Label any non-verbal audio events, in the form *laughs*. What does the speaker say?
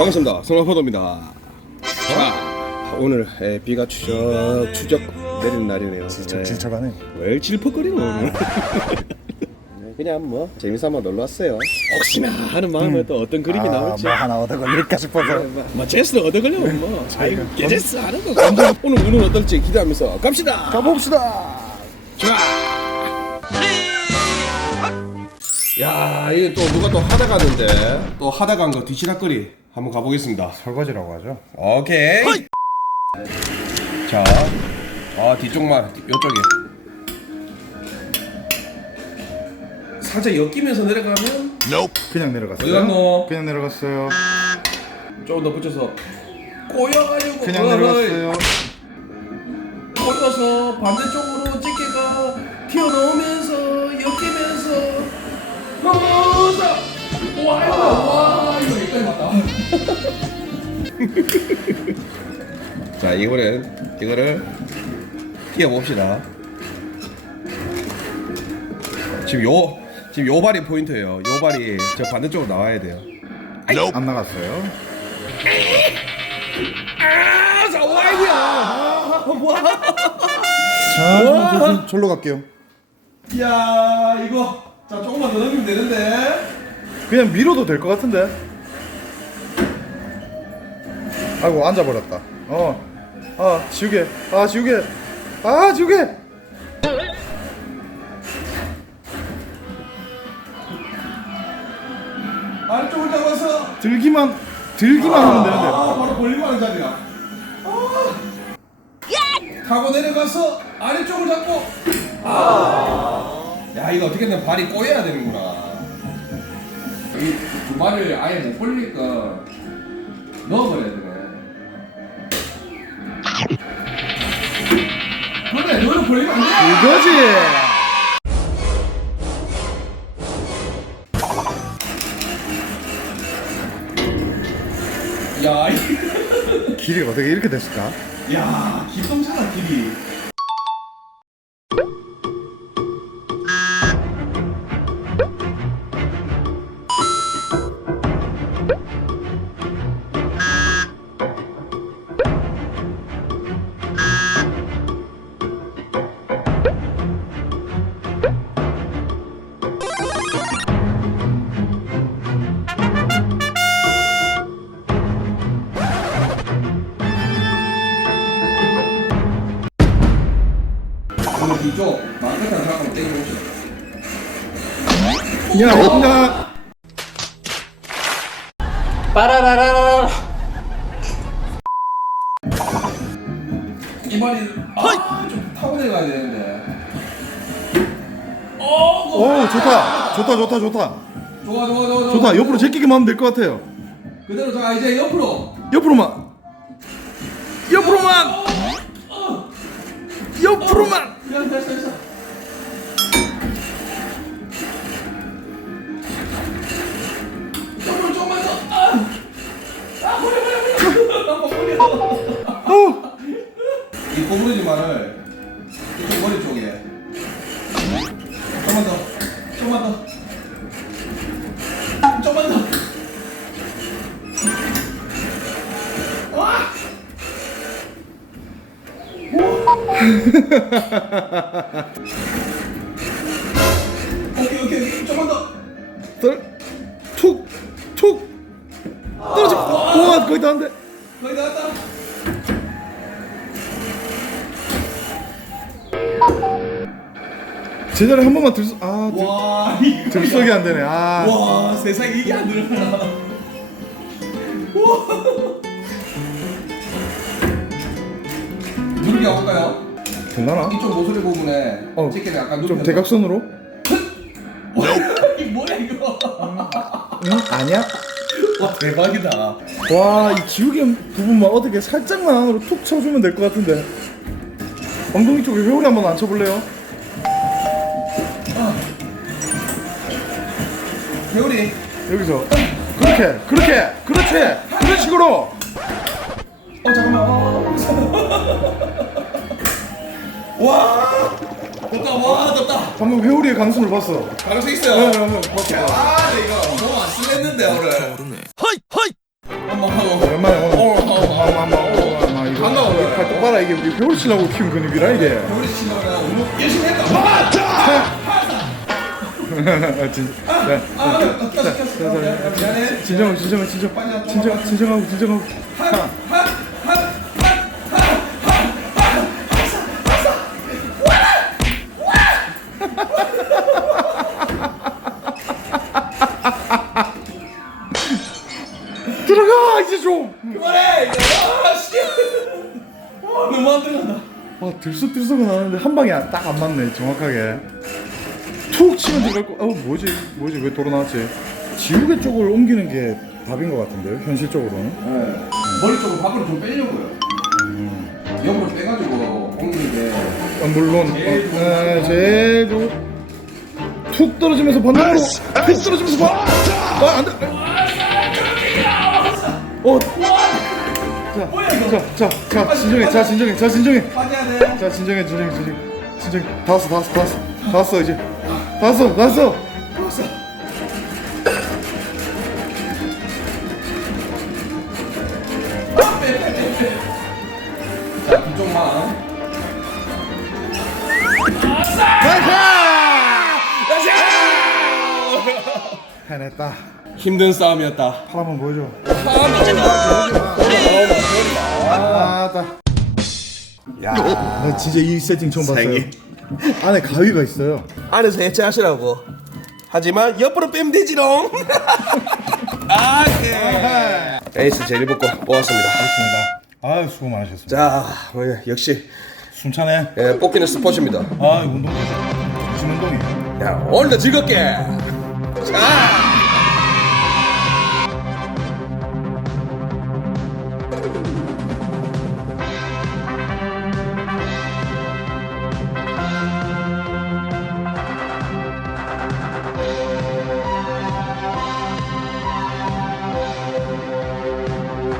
반갑습니다. 성화포도입니다. 자, 오늘 에, 비가 추적 추적 내리는 날이네요. 진짜 네. 질척하네. 왜 질퍽거리노 오늘? *laughs* 네, 그냥 뭐 재미삼아 놀러 왔어요. 혹시나 하는 마음에 또 어떤 그림이 아, 나올지. 뭐 하나 얻어 걸릴까 싶어서. 뭐, 뭐 제스 얻어 걸려면 뭐 아이고 제스 하는 거 오늘 운은 어떨지 기대하면서 갑시다. 가봅시다. 야, 이게 또 누가 또 하다 갔는데 또 하다 간 거 뒤치락거리 한번 가보겠습니다. 설거지라고 하죠. 오케이. 자, 아 뒤쪽만 이쪽에 살짝 엮이면서 내려가면 그냥 내려갔어요. 어디 갔노? 그냥 내려갔어요. 조금 더 붙여서 꼬여가지고 그냥 내려갔어요. 꼬여서 반대쪽으로 와요 와 이거 여기까지 왔다 자 이번엔 이거를 끼워 봅시다 지금 요 지금 요 발이 포인트예요 요 발이 저 반대쪽으로 나와야 돼요 안 나갔어요. 아, 자, 와이구야. 아, 와. 자, 그럼 저, 저, 절로 갈게요. 야, 이거. 자, 조금만 더 넘기면 되는데. 그냥 밀어도 될 것 같은데. 아이고 앉아버렸다. 어, 아 지우개, 아 지우개, 아 지우개. 아래쪽을 잡아서. 들기만, 들기만 하면 되는데. 아, 바로 벌리고 하는 자리야. 아. 타고 내려가서 아래쪽을 잡고. 아. 야, 이거 어떻게 든 발이 꼬여야 되는구나. 이 두 발을 아예 못 벌리니까 넣어버려야 되네. 그래, 너는 벌리면 안 돼. 이거지. 야, 이- 길이 어떻게 이렇게 됐을까? 야, 기똥차다 길이. 야, 야. 이 말이 아, 좀 타고 내려가야 되는데. 어, 오, 좋다, 좋다, 좋다, 좋다, 좋아, 좋아, 좋아, 좋아. 좋다. 옆으로 제끼기만 하면 될 것 같아요. 그대로 자 이제 옆으로. 옆으로만, 옆으로만, 옆으로만. 그냥 됐어, 됐어. 오케이 오케이 조금만 더 떨, 툭, 툭. 떨어져. 와, 거의 다 한데. 거의 다 왔다 제자리 한 번만 들, 수- 아, 들, 와 이거 들썩이 안 되네. 아, 와 세상에 이게 안 들어가나 되나나? 이쪽 모서리 부분에 어, 치킨을 약간 좀 눕혀서 대각선으로? *laughs* 이 뭐야 이거 응? 아니야? 와 대박이다 와, 이 지우개 부분만 어떻게 살짝만 안으로 툭 쳐주면 될 것 같은데. 엉덩이 쪽에 회오리 한번 안 쳐볼래요? 배우리 여기서. 그렇게, 그렇게, 그렇지, 그런 식으로. 어 잠깐만 어. 와! 덥다, 와, 덥다. 방금 회오리의 강수를 봤어. 가능성 있어요. 네, 네, 네, 봤어. 아, 네, 이거 너무 안 쓸랬는데, 오늘. 엄마 하고. 얼마야? 어, 오늘 하고. 아마 아마 아마 이거. 안 나와, 오늘. 발 똑바라 이게 우리 회오리 치려고 키운 근육이라 이게. 우리 친구가 오늘 열심히 했다. 봐봐! 자! 아, 진짜. 아, 아, 떴어, 떴어. 미안해. 진정하고 진정하고 진정. 진정 진정하고 진정하고. *laughs* 들어가 이제 좀. 그만해. 아, 씨. 아, 너무 안 들어간다. 아 들썩들썩은 하는데 한 방에 딱 안 맞네 정확하게. 툭 치면 들어갈 거. 어 뭐지 뭐지 왜 돌아 나왔지? 지우개 쪽을 옮기는 게 답인 것 같은데요 현실적으로는. 네. 머리 쪽으로 밖으로 좀 빼려고요. 옆으로 빼가지고 옮기는 게. 아, 물론 제일 어, 에, 제일 좋- 툭 떨어지면서 반대로 툭 떨어지면서 반. 아 안 돼. 어. 자, 자, 자, 자, 진정해, 자, 진정해, 자, 진정해, 돼. 자, 진정해, 진정해, 진정해, 진정해. 다 왔어, 다 왔어, 다 왔어, 다 왔어 이제, 다 왔어, 다 왔어. 왔어. 해냈다. 힘든 싸움이었다. 팔 한번 보여줘. 아, 아따. 야, 나 진짜 이 세팅 처음 봤어요. 안에 가위가 있어요. 안에서 해체하시라고. 하지만 옆으로 빼면 되지롱. *laughs* 아, 네. 에이스 제일 뽑고 뽑았습니다. 알겠습니다. 아, 수고 많으셨습니다. 자, 뭐, 역시 순차네. 예, 뽑기는 스포츠입니다. 아, 운동. 무슨 운동이? 야, 오늘도 즐겁게 자!